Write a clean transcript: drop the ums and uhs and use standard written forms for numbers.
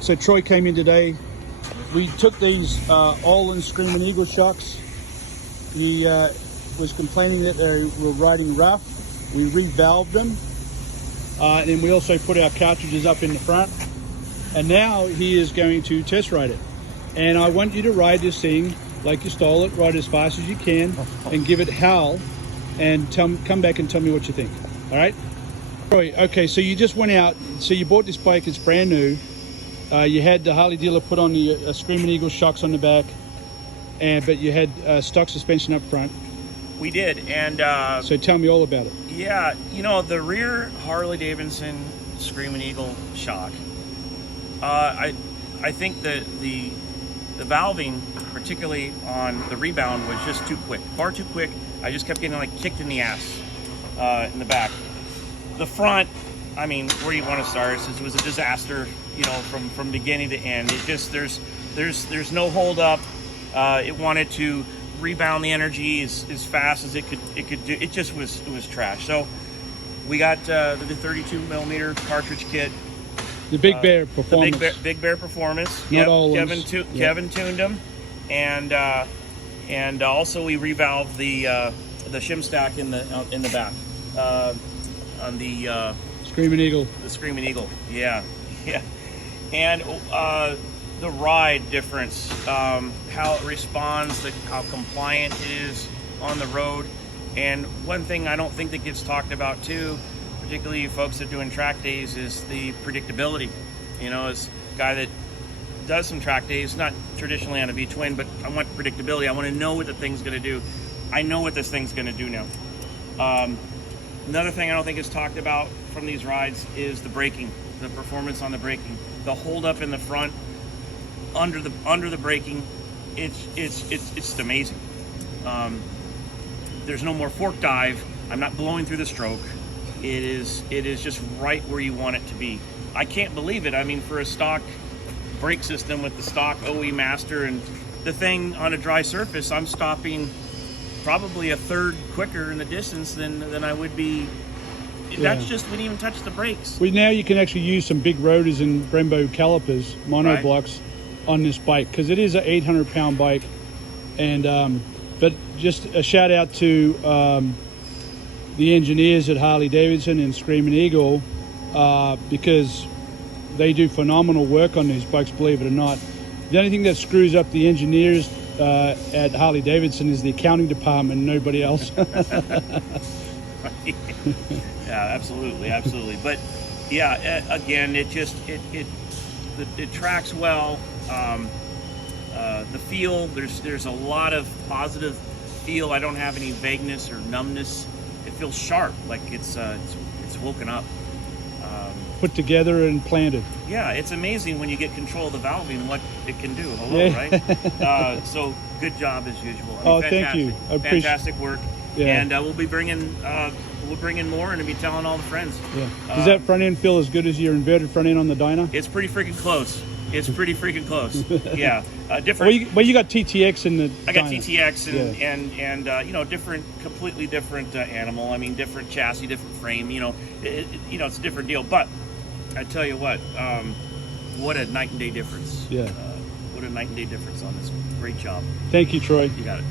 So Troy came in today. We took these Ohlins Screaming Eagle shocks. He was complaining that they were riding rough. We revalved them. And we also put our cartridges up in the front. And now he is going to test ride it. And I want you to ride this thing like you stole it, ride as fast as you can, and give it howl, and come back and tell me what you think. All right? Troy, okay, so you just went out, so you bought this bike, it's brand new. You had the Harley dealer put on the Screaming Eagle shocks on the back, but you had stock suspension up front. We did, and so tell me all about it. yeah, you know, the rear Harley Davidson Screaming Eagle shock, I think that the valving, particularly on the rebound, was just too quick, far too quick. I just kept getting like kicked in the ass in the back. The front, I mean, where do you want to start? It was a disaster, you know, from beginning to end. It just there's no hold up. It wanted to rebound the energy as fast as it could do. It was trash. So we got the 32 millimeter cartridge kit. The Big Bear Performance. The Big Bear Performance. Not Ohlins. Kevin tuned them, and also we revalved the shim stack in the back on the Screaming Eagle. The Screaming Eagle. Yeah. And the ride difference, how it responds, how compliant it is on the road, and one thing I don't think that gets talked about too, particularly you folks that are doing track days, is the predictability. You know, as a guy that does some track days, not traditionally on a V-twin, but I want predictability. I want to know what the thing's going to do. I know what this thing's going to do now. Another thing I don't think is talked about from these rides is the braking, the performance on the braking, the hold up in the front, under the braking. It's amazing. There's no more fork dive. I'm not blowing through the stroke. It is just right where you want it to be. I can't believe it. I mean, for a stock brake system with the stock OE Master and the thing on a dry surface, I'm stopping probably a third quicker in the distance than I would be. Yeah. That's just, we didn't even touch the brakes. Well, now you can actually use some big rotors and Brembo calipers, monoblocks, on this bike, because it is an 800-pound bike. And but just a shout out to the engineers at Harley Davidson and Screaming Eagle, because they do phenomenal work on these bikes, believe it or not. The only thing that screws up the engineers at Harley Davidson is the accounting department, nobody else. Yeah, absolutely. But yeah, again, it tracks well. The feel, there's a lot of positive feel. I don't have any vagueness or numbness. It feels sharp, like it's woken up. Put together and planted. Yeah, it's amazing when you get control of the valving, what it can do. Right? So good job as usual. I mean, thank you. I appreciate fantastic work. Yeah. And we'll be bringing more, and be telling all the friends. Yeah. Does that front end feel as good as your inverted front end on the Dyna? It's pretty freaking close. Yeah. Different. Well, you got TTX in the. I got Dyna. TTX and you know, completely different animal. I mean, different chassis, different frame. You know, it's a different deal. But I tell you what a night and day difference. Yeah. What a night and day difference on this. Great job. Thank you, Troy. You got it.